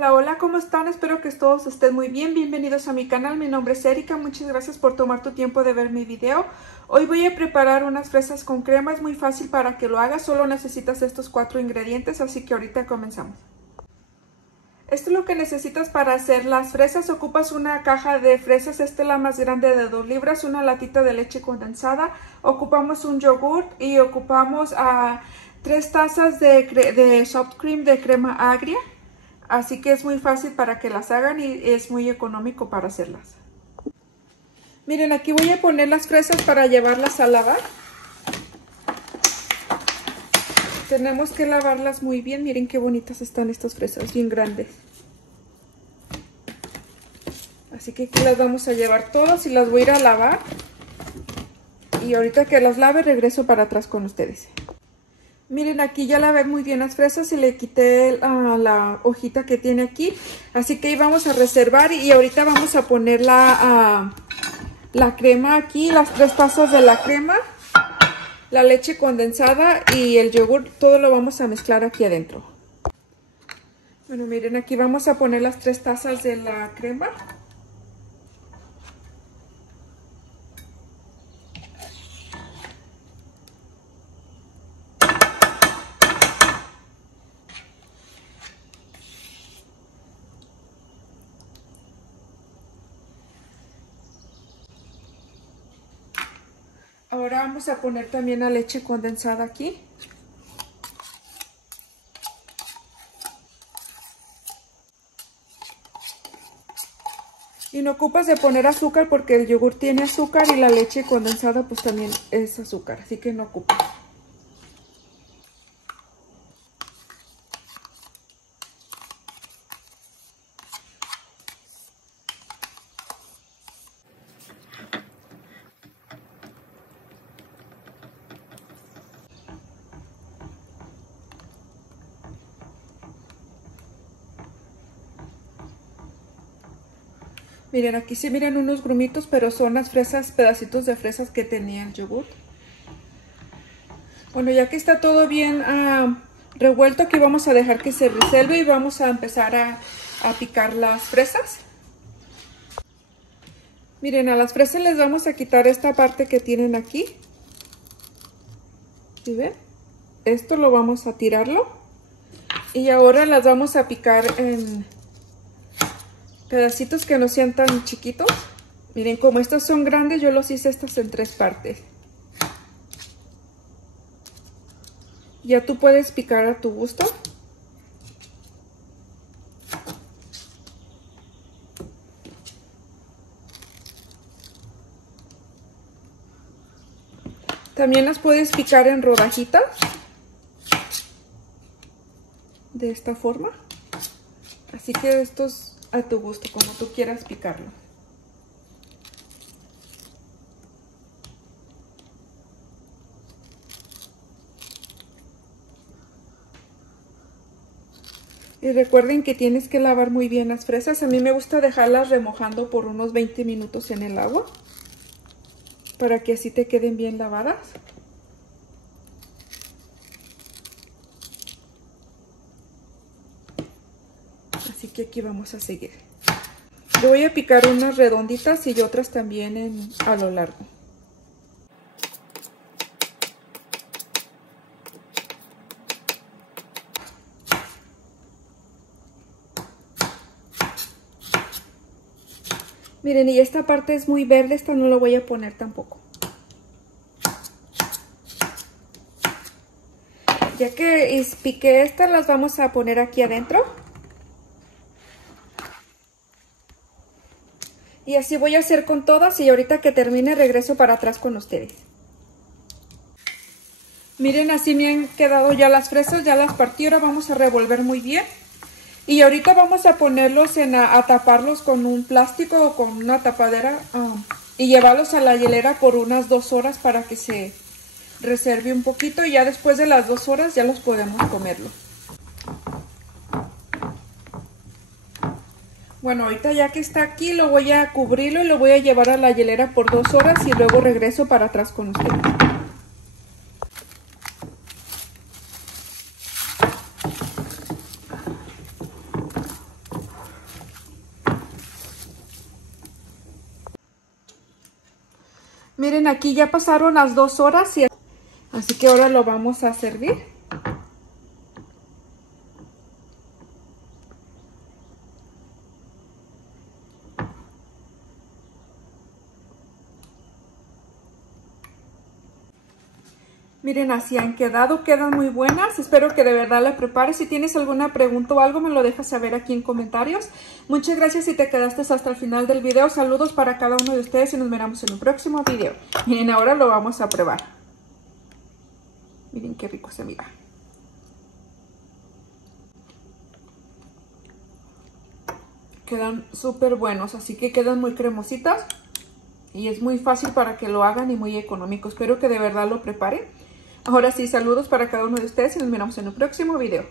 Hola, hola, ¿cómo están? Espero que todos estén muy bien. Bienvenidos a mi canal. Mi nombre es Erika. Muchas gracias por tomar tu tiempo de ver mi video. Hoy voy a preparar unas fresas con crema. Es muy fácil para que lo hagas. Solo necesitas estos 4 ingredientes, así que ahorita comenzamos. Esto es lo que necesitas para hacer las fresas. Ocupas una caja de fresas, esta es la más grande de 2 libras, una latita de leche condensada. Ocupamos un yogur y ocupamos 3 tazas de soft cream de crema agria. Así que es muy fácil para que las hagan y es muy económico para hacerlas. Miren, aquí voy a poner las fresas para llevarlas a lavar. Tenemos que lavarlas muy bien. Miren qué bonitas están estas fresas, bien grandes. Así que aquí las vamos a llevar todas y las voy a ir a lavar. Y ahorita que las lave regreso para atrás con ustedes. Miren, aquí ya lavé muy bien las fresas y le quité la hojita que tiene aquí. Así que ahí vamos a reservar y ahorita vamos a poner la crema aquí, las 3 tazas de la crema, la leche condensada y el yogur. Todo lo vamos a mezclar aquí adentro. Bueno, miren, aquí vamos a poner las 3 tazas de la crema. Ahora vamos a poner también la leche condensada aquí. Y no ocupas de poner azúcar porque el yogur tiene azúcar y la leche condensada pues también es azúcar, así que no ocupas. Miren, aquí sí miran unos grumitos, pero son las fresas, pedacitos de fresas que tenía el yogur. Bueno, ya que está todo bien revuelto, aquí vamos a dejar que se resuelva y vamos a empezar a picar las fresas. Miren, a las fresas les vamos a quitar esta parte que tienen aquí. ¿Sí ven? Esto lo vamos a tirarlo. Y ahora las vamos a picar en pedacitos que no sean tan chiquitos. Miren, como estas son grandes, yo los hice estas en 3 partes. Ya tú puedes picar a tu gusto. También las puedes picar en rodajitas. De esta forma. Así que esto es a tu gusto, como tú quieras picarlo. Y recuerden que tienes que lavar muy bien las fresas. A mí me gusta dejarlas remojando por unos 20 minutos en el agua. Para que así te queden bien lavadas. Así que aquí vamos a seguir. Yo voy a picar unas redonditas y otras también a lo largo. Miren, y esta parte es muy verde, esta no la voy a poner tampoco. Ya que piqué estas, las vamos a poner aquí adentro. Y así voy a hacer con todas y ahorita que termine regreso para atrás con ustedes. Miren, así me han quedado ya las fresas, ya las partí. Ahora vamos a revolver muy bien. Y ahorita vamos a ponerlos a taparlos con un plástico o con una tapadera y llevarlos a la hielera por unas 2 horas para que se reserve un poquito. Y ya después de las 2 horas ya los podemos comerlo. Bueno, ahorita ya que está aquí lo voy a cubrirlo y lo voy a llevar a la hielera por 2 horas y luego regreso para atrás con ustedes. Miren, aquí ya pasaron las 2 horas, así que ahora lo vamos a servir. Miren, así han quedado, quedan muy buenas. Espero que de verdad la prepares. Si tienes alguna pregunta o algo, me lo dejas saber aquí en comentarios. Muchas gracias si te quedaste hasta el final del video. Saludos para cada uno de ustedes y nos veremos en un próximo video. Miren, ahora lo vamos a probar. Miren qué rico se mira. Quedan súper buenos, así que quedan muy cremositas. Y es muy fácil para que lo hagan y muy económico. Espero que de verdad lo preparen. Ahora sí, saludos para cada uno de ustedes y nos vemos en el próximo video.